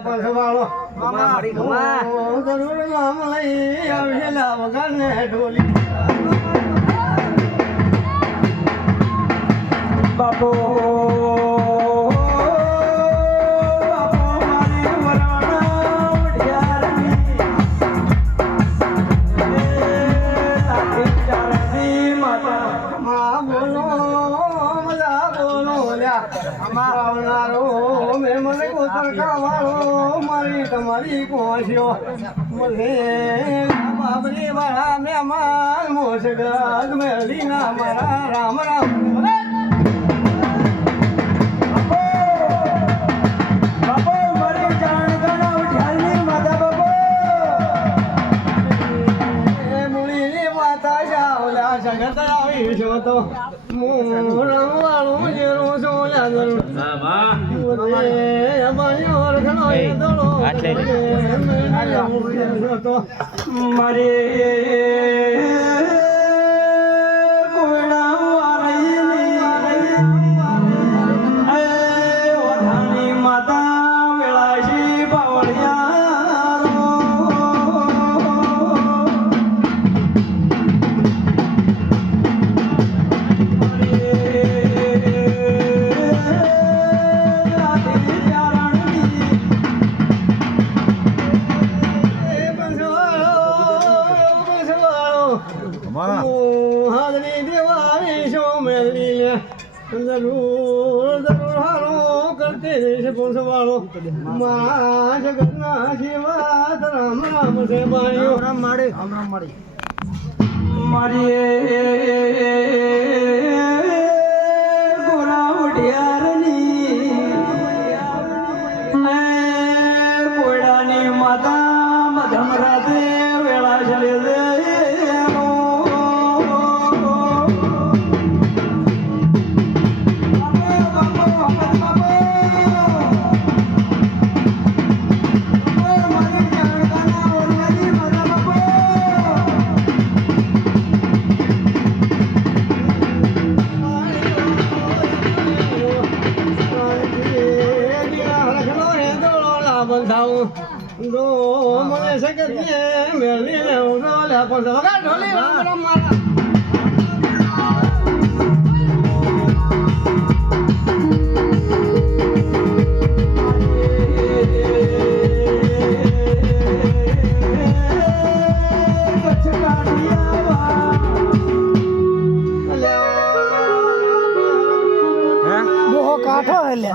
પસવાળો જરૂર નામ લઈ આવેલા વગર ને ઢોલી બાપો તમારી કોશિયો મને બાબરી વાળા મહેમાન મોસગદ મેલી ના મારા રામ રામ બાપો મારી જાણ ગણા ઉઠાલની માતા બાપો મુળીની માતા શાવલા સગત આવી છો તો મોરમ વાળું જેરું સોલા જરૂર મારે હાજરી દેવાની શો મેલી જરૂર હારો કરતી રહીશ પોસવાળો મા જગતના શિવાત રામ રામ છે બાણીઓ રામ માડી મારી ગોરા ઉડિયારની કોયડાની માતા મધમ રાતે વેળા ચલે દે દો મને સગત ને મેલી ને ઉડોલા પણ વગા ઢોલી રામ મારા કાઠો એટલે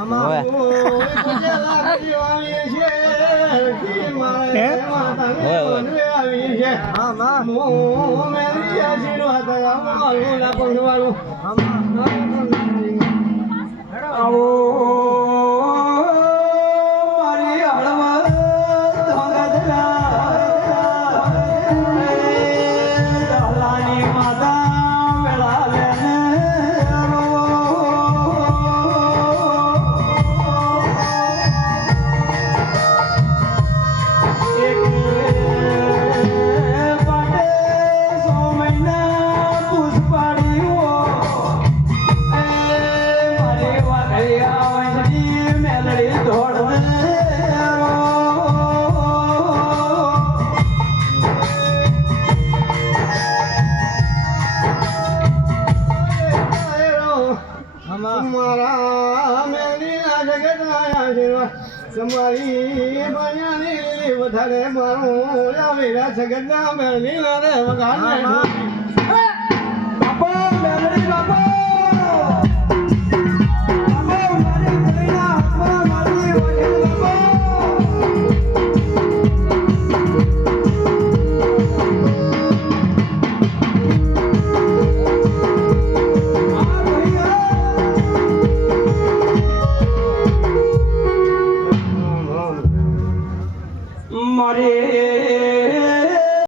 તમારી બન્યાની વધારે મારું આવેલા સગત ના મેળવી રે વગાડ બાપા મેળવી બાપા